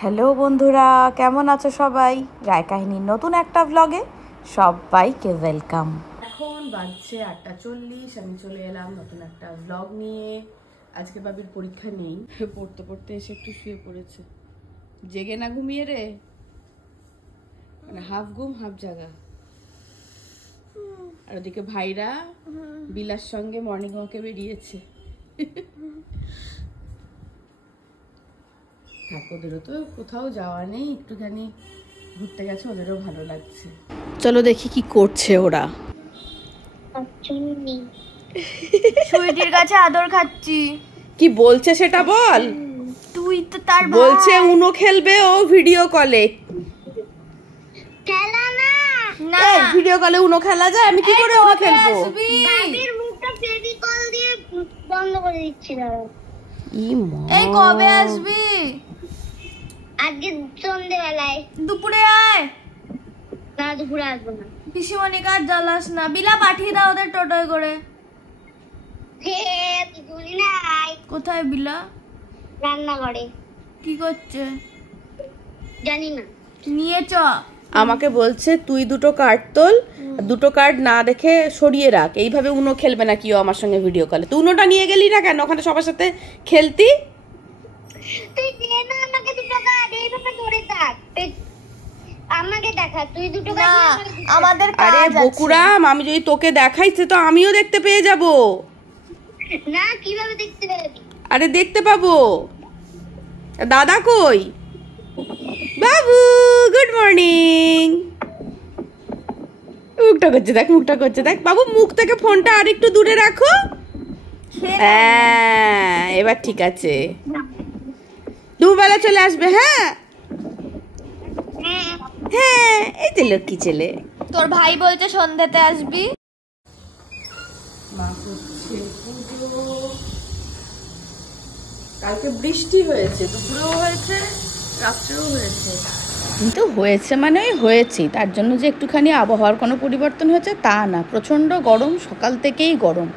Hello বন্ধুরা, কেমন আছো সবাই? রায় কাহিনীর নতুন একটা ব্লগে সবাইকে ওয়েলকাম। এখন বাজছে 8:40। আমি চলে এলাম নতুন একটা ব্লগ নিয়ে। আজকে বাবির পরীক্ষা নেই, পড়তে পড়তে এসে একটু শুয়ে পড়েছে। জেগে না ঘুমিয়ে রে, মানে হাফ ঘুম হাফ জাগা। আর ওদিকে ভাইরা বিলার সঙ্গে মর্নিং ওয়াকে বেরিয়েছে। ওদেরও তো কোথাও যাওয়া নেই, একটুখানি ঘুরতে গেছে, ওদেরও ভালো লাগছে। চলো দেখি কি করছে ওরা। সুইটির কাছে আদর খাচ্ছি। কি বলছে সেটা বল। তুই তো তার বলছে উনো খেলবে ও ভিডিও কলে। খেলা না না, ভিডিও কলে উনো খেলা যায়? আমি কি করে উনো খেলবো? বাবির মুখটা ফেভিকল দিয়ে বন্ধ করে দিচ্ছি দাঁড়া। এই কবে আসবি? আজকে সন্ধ্যেবেলায়। দুপুরে আয়। না দুপুরে আসবো না। পিসিমণি কার জ্বালাস না, বিলা পাঠিয়ে দাও ওদের টোটোয় করে। কোথায় বিলা? রান্না করে। কি করছে জানি না, নিয়ে চ। আমাকে বলছে তুই দুটো কার্ড তোল, দুটো কার্ড না দেখে সরিয়ে রাখ। এইভাবে উনো খেলবে না কি ও আমার সঙ্গে ভিডিও কলে? তুই উনোটা নিয়ে গেলি না কেন? ওখানে সবার সাথে খেলতি। তুই দে না আমাকে দুটো কার্ড, এইভাবে ধরে থাক। আমাকে দেখা, তুই দুটো কার্ড আমাদের কাজ আছে। আরে বকুরাম, আমি যদি তোকে দেখাই সে তো আমিও দেখতে পেয়ে যাব। না কিভাবে দেখতে পাবি? আরে দেখতে পাবো। দাদা কই? বাবু গুড মর্নিং। মুখটা করছে দেখ, মুখটা করছে দেখ। বাবু মুখ থেকে ফোনটা আর একটু দূরে রাখো। হ্যাঁ এবার ঠিক আছে। দুবেলা চলে আসবে। হ্যাঁ হ্যাঁ, এই তো লক্ষ্মী ছেলে। তোর ভাই বলছে সন্ধ্যাতে আসবি। কালকে বৃষ্টি হয়েছে, দুপুরেও হয়েছে, রাত্রেও হয়েছে। কিন্তু হয়েছে মানে হয়েছে, তার জন্য যে একটুখানি আবহাওয়ার কোনো পরিবর্তন হয়েছে তা না। প্রচণ্ড গরম, সকাল থেকেই গরম,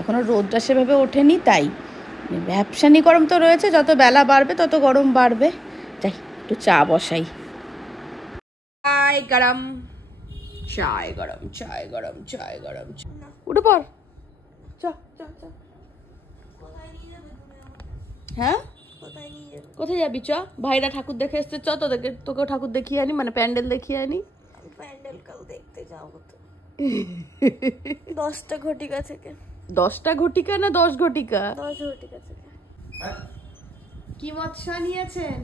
এখনো রোদটা সেভাবে ওঠেনি। তাই ব্যবসানি গরম তো রয়েছে, যত বেলা বাড়বে তত গরম বাড়বে। যাই একটু চা বসাই। চায় গরম, চায় গরম, চায় গরম, চায় গরম। উঠে পড়, হ্যাঁ কোথায় যাবি? চ, ভাইরা ঠাকুর দেখে এসছে, চ তোকেও ঠাকুর দেখিয়ে আনি, মানে প্যান্ডেল দেখিয়ে আনি। প্যান্ডেল কাল দেখতে যাবো তো 10টা ঘটিকা থেকে। 10টা ঘটিকা না 10 ঘটিকা? 10 ঘটিকা থেকে। কি মৎস্য নিয়েছেন?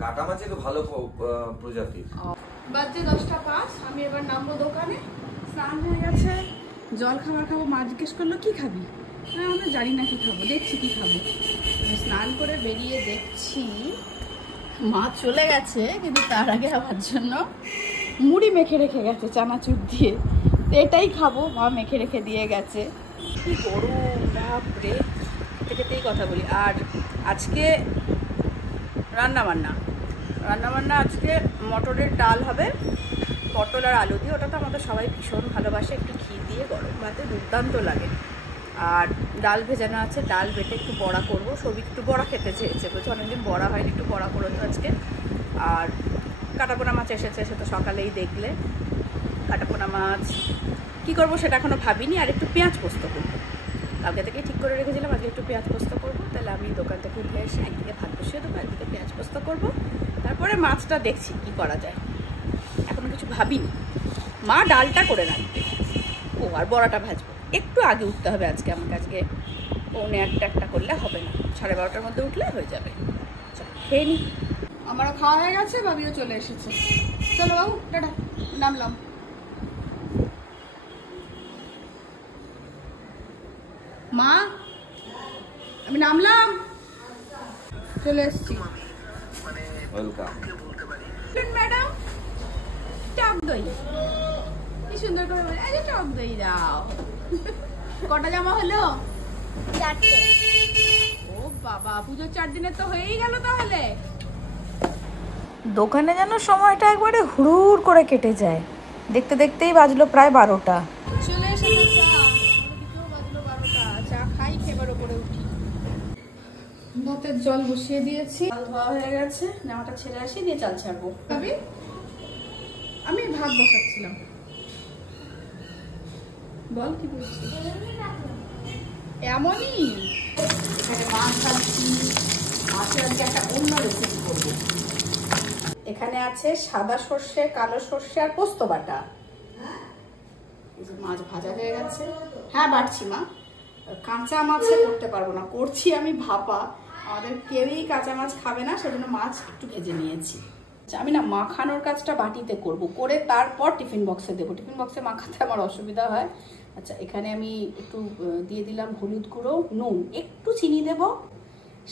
কাটা মাছের ভালো প্রজাতির। বাজে 10টা 5। আমি এবার নামবো দোকানে। স্নান হয়ে গেছে, জল খাবার খাবো। মা জিজ্ঞেস করলো কি খাবি? না আমরা জানি না কি খাবো, দেখছি কি খাবো। স্নান করে বেরিয়ে দেখছি মা চলে গেছে, কিন্তু তার আগে আমার জন্য মুড়ি মেখে রেখে গেছে চানাচুর দিয়ে। এটাই খাবো, মা মেখে রেখে দিয়ে গেছে। কি গরম বাপরে, খেতেই কথা বলি। আর আজকে রান্নাবান্না আজকে মটরের ডাল হবে, পটল আর আলু দিয়ে। ওটা তো আমাদের সবাই ভীষণ ভালোবাসে, একটু ঘি দিয়ে গরম ভাতে দুর্দান্ত লাগে। আর ডাল ভেজানো আছে, ডাল বেটে একটু বড়া করবো। সবই একটু বড়া খেতে চেয়েছে, বলছে অনেকদিন বড়া হয়নি, একটু বড়া করো তো আজকে। আর কাটাপোনা মাছ এসেছে, সে তো সকালেই দেখলে। কাটাপোনা মাছ কী করবো সেটা এখনও ভাবিনি। আর একটু পেঁয়াজ পোস্ত করবো, কালকে থেকেই ঠিক করে রেখেছিলাম আজকে একটু পেঁয়াজ পোস্ত করবো। তাহলে আমি দোকান থেকে উঠে এসে একদিকে ভাত বসিয়ে দেবো, একদিকে পেঁয়াজ পোস্ত করবো। তারপরে মাছটা দেখছি কি করা যায়, এখনো কিছু ভাবিনি। মা ডালটা করে রাখবে, ও আর বড়াটা ভাজবো। একটু আগে উঠতে হবে আজকে আমাকে, আজকে 1:45 করলে হবে না, 12:30টার মধ্যে উঠলে হয়ে যাবে। চল খেয়ে নি। আমারও খাওয়া হয়ে গেছে, ভাবিও চলে এসেছে। চলো বাবু টাটা, নামলাম। মা আমি নামলাম, চলে এসছি। ম্যাডাম টক দই কি সুন্দর করে বলে, এই যে টক দই দাও। কটা জামা হলো? 4টে। ও বাবা, পুজোর 4 দিনের তো হয়েই গেল তাহলে। দোকানে যেন সময়টা একবারে হুড় করে কেটে যায়, দেখতে দেখতেই বাজলো প্রায় 12টা। চলে এসেছে চা, বাজলো 12টা। চা খাই, খেবার ওপরে উঠি। ভাতের জল বসিয়ে দিয়েছি, চাল ধোয়া হয়ে গেছে, জামাটা ছেড়ে আসি দিয়ে চাল ছাড়বো। আমি ভাত বসাচ্ছিলাম। বল কি বলছিস? এমনই এখানে মাছ আছে, মাছের আজকে একটা অন্য রেসিপি করবো। এখানে আছে সাদা সর্ষে, কালো সর্ষে আর পোস্ত বাটা। মাছ ভাজা হয়ে গেছে। হ্যাঁ বাড়ছি মা, কাঁচা মাছে করতে পারবো না, করছি আমি ভাপা। আমাদের কেউই কাঁচা মাছ খাবে না, সেজন্য মাছ একটু ভেজে নিয়েছি। আমি না মাখানোর কাজটা বাটিতে করব, করে তারপর টিফিন বক্সে দেবো। টিফিন বক্সে মাখাতে আমার অসুবিধা হয়। আচ্ছা, এখানে আমি একটু দিয়ে দিলাম হলুদ গুঁড়ো, নুন, একটু চিনি দেব,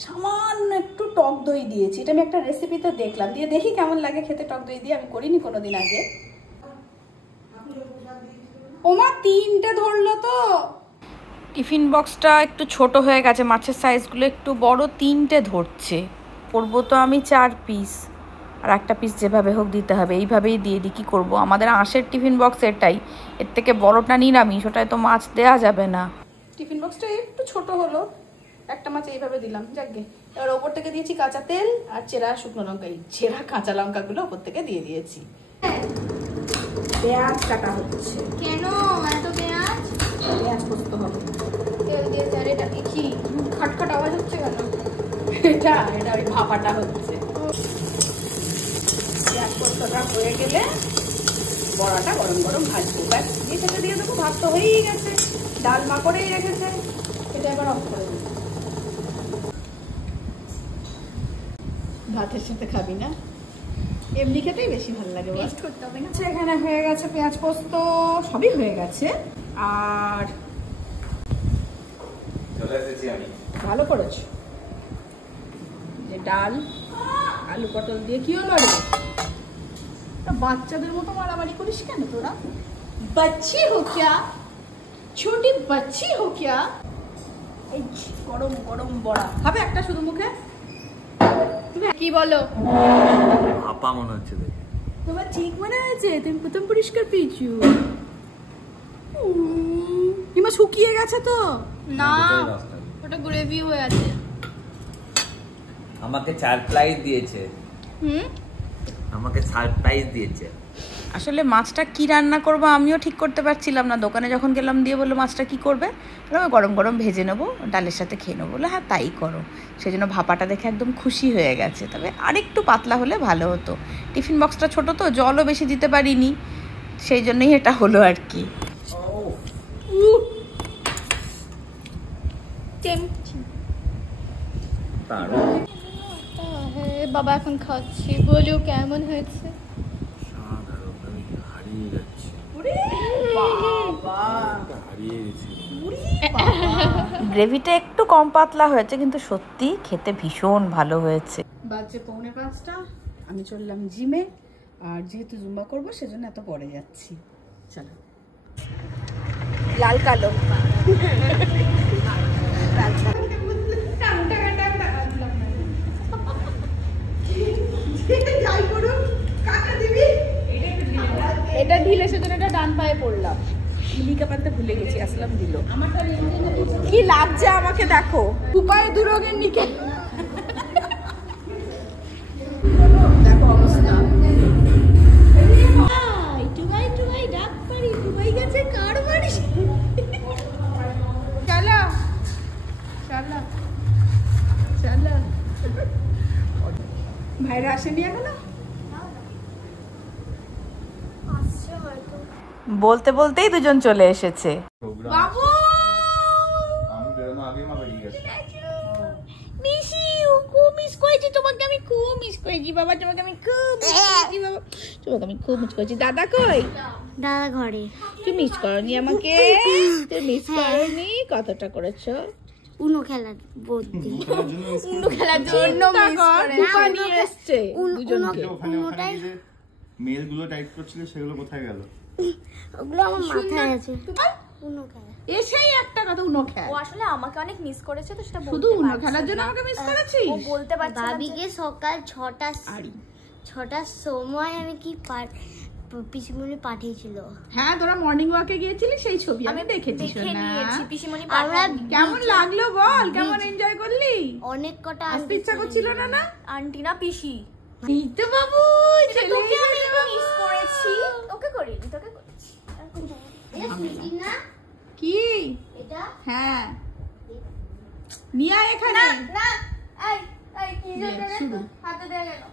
সামান্য একটু টক দই দিয়েছি। এটা আমি একটা রেসিপিতে দেখলাম, দিয়ে দেখি কেমন লাগে খেতে টক দই দিয়ে। আমি করিনি কোনোদিন আগে। ওমা 3টে ধরলো তো। টিফিন বক্সটা একটু ছোট হয়ে গেছে, মাছের সাইজগুলো একটু বড়, 3টে ধরছে। করবো তো আমি 4 পিস, আর একটা পিস যেভাবে হোক দিতে হবে। এইভাবেই দিয়ে দিই, কী করবো, আমাদের আঁশের টিফিন বক্স এটাই। এর থেকে বড়টা নিরামিষ, ওটায় তো মাছ দেওয়া যাবে না। টিফিন বক্সটা একটু ছোট হলো, একটা মাছ এইভাবে দিলাম, যাকগে। এবার ওপর থেকে দিয়েছি কাঁচা তেল আর চেরা শুকনো লঙ্কা, এই চেরা কাঁচা লঙ্কাগুলো ওপর থেকে দিয়ে দিয়েছি। পেঁয়াজ কাটা হচ্ছে। কেন এত পেঁয়াজ? পেঁয়াজ পোস্ত হবে। তেল দিয়ে স্যার এটা কি খটখট আওয়াজ হচ্ছে কেন? এটা এটা ওই ভাপাটা হচ্ছে। পেঁয়াজ পোস্তটা হয়ে গেলে বড়াটা গরম গরম ভাজবো, ব্যাস দিয়ে সেটা দিয়ে দেবো। ভাত তো হয়েই গেছে, ডাল মা করেই রেখেছে, এটা এবার অফ করে দেবো। ভাতের সাথে খাবি না? এমনি খেতেই বেশি ভালো লাগে। টেস্ট করতে হবে না? এখানে হয়ে গেছে পেঁয়াজ পোস্ত, সবই হয়ে গেছে। আর চলে এসেছি আমি। ভালো করেছো। যে ডাল আলু পটল দিয়ে কি হলো রে? বাচ্চাদের মতো মারামারি করিস কেন তোরা? বাচ্চি হো ক্যা, ছোটি বাচ্চি হো ক্যা? এই গরম গরম বড়া খাবে একটা শুধু মুখে? কি বলো? আপা মনে হচ্ছে দেখে। তোমার ঠিক মনে হয়েছে? তুমি প্রথম পরিষ্কার পেয়েছো? হিমা শুকিয়ে গেছে তো? না, ওটা গ্রেভি হয়ে আছে। আমাকে সারপ্রাইজ দিয়েছে। আমাকে সারপ্রাইজ দিয়েছে। আসলে মাছটা কি রান্না করবো আমিও ঠিক করতে পারছিলাম না। দোকানে যখন গেলাম, দিয়ে বললো মাছটা কি করবে, গরম গরম ভেজে নেবো, ডালের সাথে খেয়ে নেবো। বললো হ্যাঁ তাই করো। সেই জন্য ভাপাটা দেখে একদম খুশি হয়ে গেছে। তবে আরেকটু পাতলা হলে ভালো হতো। টিফিন বক্সটা ছোট তো, জলও বেশি দিতে পারিনি, সেই জন্যই এটা হলো আর কি। বাবা এখন খাচ্ছি, বলো কেমন হয়েছে? গ্রেভিটা একটু কম পাতলা হয়েছে, কিন্তু সত্যি খেতে ভীষণ ভালো হয়েছে। বাজে 4:45, আমি চললাম জিমে। আর যেহেতু জুম্বা করবো সেজন্য এত পরে যাচ্ছি। চলো। লাল কালো এটা ঢিলে, সেজন্য এটা ডান পায়ে পড়লাম। লিকা পানতে ভুলে গেছি, আসলাম দিল। কি লাগছে আমাকে দেখো, উপায় দুরোগের নিকে। দেখো অবস্থা। টুবাই ডাক পারি, টুবাই গেছে কার বাড়ি? চলো চলো চলো। ভাইরা আসেনি এখনো? বলতে বলতেই দুজন চলে এসেছে। বাবু আমি বেরোনো আগেই মা বেরিয়ে গেছে। মিসি খুব মিস করেছি তোমাকে, আমি খুব মিস করেছি বাবা, তোমাকে আমি খুব মিস করেছি বাবা, তোমাকে আমি খুব মিস করেছি। দাদা কই? দাদা ঘরে। তুই মিস করনি আমাকে? তুই মিস করনি? কতটা করেছো? উনো খেলার বুদ্ধি। উনো খেলার জন্য মিস করে দুপা নিয়ে এসছে দুজনকে। উনোটাই মেলগুলো টাইপ করছিল, সেগুলো কোথায় গেল? ওগুলো আমার মাথায় আছে। উনো খেলা এসেই একটা কথা, উনো খেলা। ও আসলে আমাকে অনেক মিস করেছে, তো সেটা শুধু উনো খেলার জন্য আমাকে মিস করেছিস? ও বলতে পারছে না। ভাবিকে সকাল 6টার সময় আমি কি পিসিমণি পাঠিয়েছিল। হ্যাঁ তোরা মর্নিং ওয়াকে গিয়েছিলি সেই ছবি আমি দেখেছি সোনা। পিসিমণি আমরা কেমন লাগলো বল, কেমন এনজয় করলি? অনেক কটা আসতে ইচ্ছা করছিল না? না আন্টি না পিসি। এই তো বাবু তোকে আমি মিস করেছি। তোকে করিনি, তোকে করেছি। না কি এটা হ্যাঁ নিয়ে আয় এখানে। না এই এই কি নে, শুরু। হাতে দেয়া গেল।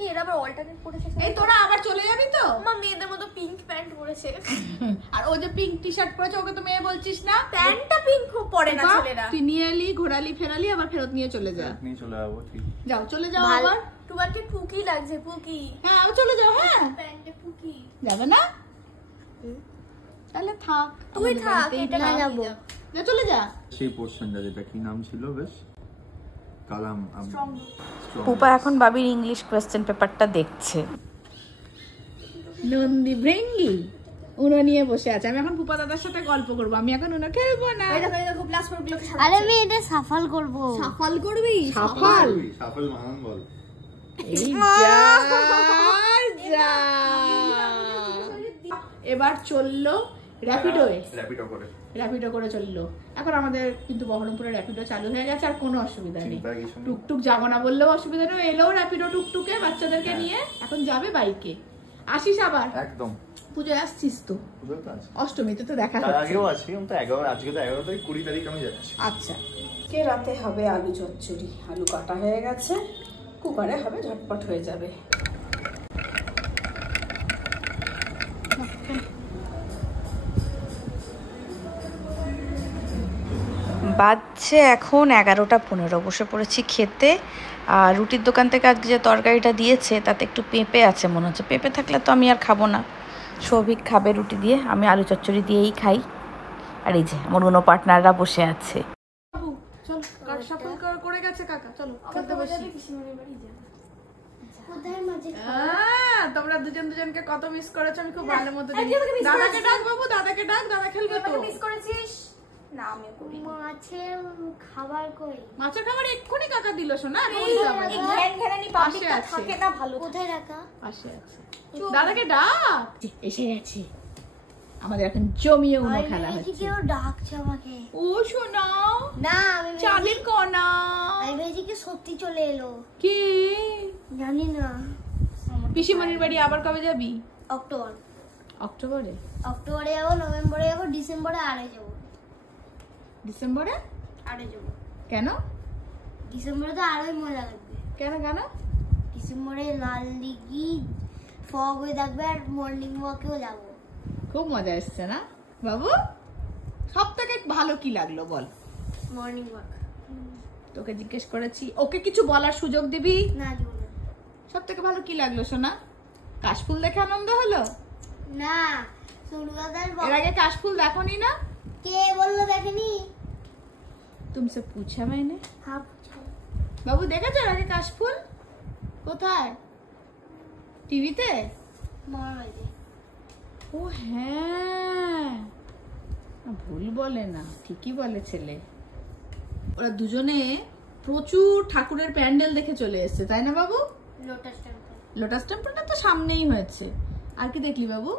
এই এরা আবার অল্টারনেট পড়েছে। এই তোরা আবার চলে যাবি তো? মা মেয়েদের মতো পিঙ্ক প্যান্ট পরেছে। আর ও যে পিঙ্ক টি শার্ট পরেছে ওকে তো মেয়ে বলছিস না? প্যান্টটা পিঙ্ক পরে না বাহ, ছেলেরা। তুই নিয়ে এলি, ঘোরালি ফেরালি, আবার ফেরত নিয়ে চলে যা। নিয়ে চলে যাবো, ঠিক। যাও চলে যাও ভালো। আবার। তোমাকে পুকি লাগছে, পুকি। হ্যাঁ আবার চলে যাও। হ্যাঁ প্যান্টে পুকি। যাবে না? তাহলে থাক, তুই আমাদের থাক, বাড়িতেই এটা থাক। না যাবো। যা চলে যা। সেই পোর্শনটা যেটা কি নাম ছিল বেশ, কালাম পুপা এখন বাবির ইংলিশ কোয়েশ্চেন পেপারটা দেখছে। নন্দী ভৃঙ্গি উনো নিয়ে বসে আছে। আমি এখন পুপা দাদার সাথে গল্প করবো, আমি এখন উনো খেলবো না। এই দেখো প্লাসপোর্ট গুলোকে আরে আমি এটা সাফল করব। সাফল করবি। সাফাল সাফল মানান বল। এই যা। এবার চললো র্যাপিডোয়ে, র্যাপিডো করে চললো। এখন আমাদের কিন্তু বহরমপুরে র্যাপিডো চালু হয়ে গেছে, আর কোনো অসুবিধা নেই। চিন্তার কিছু নেই। টুকটুক যাবো না বললেও অসুবিধা নেই, এলেও র্যাপিডো টুকটুকে বাচ্চাদেরকে নিয়ে এখন যাবে বাইকে। আসিস আবার, একদম পুজোয় আসছিস তো? বুঝতে তো আছে, অষ্টমীতে তো দেখা তার হচ্ছে। আগেও আছি, আমি তো 11 আজকে তো 11 তারিখ, 20 তারিখ আমি যাচ্ছি। আচ্ছা কে রাতে হবে আলু চচ্চড়ি, আলু কাটা হয়ে গেছে, কুকারে হবে, ঝটপট হয়ে যাবে। বাজছে এখন 11:15, বসে পড়েছি খেতে। আর রুটির দোকান থেকে আজকে যে তরকারিটা দিয়েছে তাতে একটু পেঁপে আছে মনে হচ্ছে, পেঁপে থাকলে তো আমি আর খাবো না। সৌভিক খাবে রুটি দিয়ে, আমি আলু চচ্চড়ি দিয়েই খাই। আর এই যে আমার অন্য পার্টনাররা বসে আছে। করে গেছে কাকা, চলো খেলতে বসি। কোথায় মাঝে তোমরা দুজনকে কত মিস করেছো আমি খুব ভালো মতো জানি। দাদাকে ডাক বাবু, দাদাকে ডাক, দাদা খেলবে তো। মিস করেছিস? না আমি করি। মাছের খাবার কই? মাছের খাবার এক্ষুনি কাকা দিল শোনা। এই ঘ্যানঘ্যানানি পাবলিকটা থাকে না ভালো। কোথায় রাখা? পাশে আছে, দাদাকে ডাক। এসে গেছে, আমাদের এখন জমিয়ে উনো খেলা হচ্ছে। কেউ ডাকছে আমাকে। ও শোনাও না আমি চাঁদের কোনা। আমি ভেবেছি কি সত্যি চলে এলো। কি জানি না। পিসিমণির বাড়ি আবার কবে যাবি? অক্টোবর। অক্টোবরে? অক্টোবরে যাবো, নভেম্বরে যাবো, ডিসেম্বরে আরে যাবো। ডিসেম্বরে আরে যাবো। কেন? ডিসেম্বরে তো আরোই মজা লাগবে। কেন কেন? ডিসেম্বরে লাল দিঘি ফগ হয়ে থাকবে, আর মর্নিং ওয়াকেও যাবো। খুব মজা এসছে না বাবু? সব থেকে ভালো কি লাগলো বল? Morning walk. তোকে জিজ্ঞেস করেছি, ওকে কিছু বলার সুযোগ দিবি? না দিব না। সব থেকে ভালো কি লাগলো সোনা? কাশফুল দেখে আনন্দ হলো? না সুরগাদার এর আগে কাশফুল দেখোনি না? কে বললো দেখেনি? তুমসে পুছা मैंने। হ্যাঁ বাবু দেখেছো এর আগে কাশফুল? কোথায়? টিভিতে? মরবে। ও হ্যাঁ, ভুল বলে না, ঠিকই বলে ছেলে। ওরা দুজনে প্রচুর ঠাকুরের প্যান্ডেল দেখে চলে এসেছে, তাই না বাবু? Lotus temple. লোটাস টেম্পলটা তো সামনেই হয়েছে। আর কি দেখলি বাবু?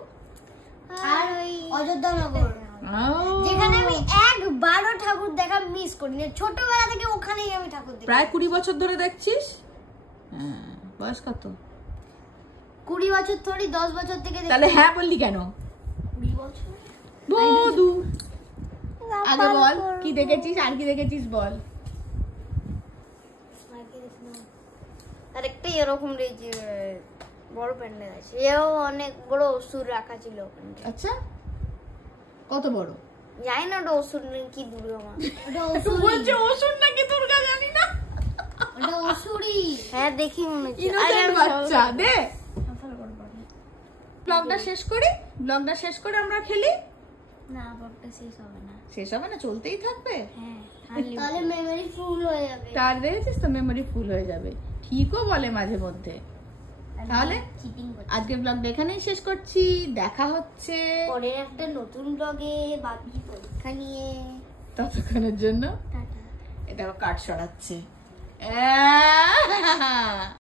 আর ওই অযোধ্যা নগর, ও, যেখানে আমি একবারও ঠাকুর দেখা মিস করিনি। ছোটবেলা থেকে ওখানেই আমি ঠাকুর দেখি। প্রায় 20 বছর ধরে দেখছিস? হ্যাঁ, বয়স কত? 20 বছর ধরে, 10 বছর থেকে দেখি। তাহলে হ্যাঁ বললি কেন? 20 বছর। বধু আগে বল কি দেখেছিস, আর কি দেখেছিস বল। আরেকটা এরকম রয়েছে, বড় প্যান্ডেল আছে, এও অনেক বড় অসুর রাখা ছিল ওখানে। আচ্ছা, কত বড়? জানি না ওটা অসুর নাকি দুর্গা মা। ওটা বলছে অসুর নাকি দুর্গা, জানি না। ওটা অসুরই। হ্যাঁ দেখি মনে হচ্ছে। ইনোসেন্ট বাচ্চা দে। ব্লগটা শেষ করি, ব্লগটা শেষ করে আমরা খেলি। না ব্লগটা শেষ হবে না। শেষ হবে না, চলতেই থাকবে। হ্যাঁ তাহলে মেমরি ফুল হয়ে যাবে। তার দেখেছিস তো, মেমোরি ফুল হয়ে যাবে। ঠিকও বলে মাঝে মধ্যে। তাহলে চিটিং করছি। আজকে ব্লগটা এখানেই শেষ করছি, দেখা হচ্ছে পরের একটা নতুন ব্লগে বাবি পরীক্ষা নিয়ে। ততক্ষণের জন্য টাটা। এটা কাট সরাচ্ছে।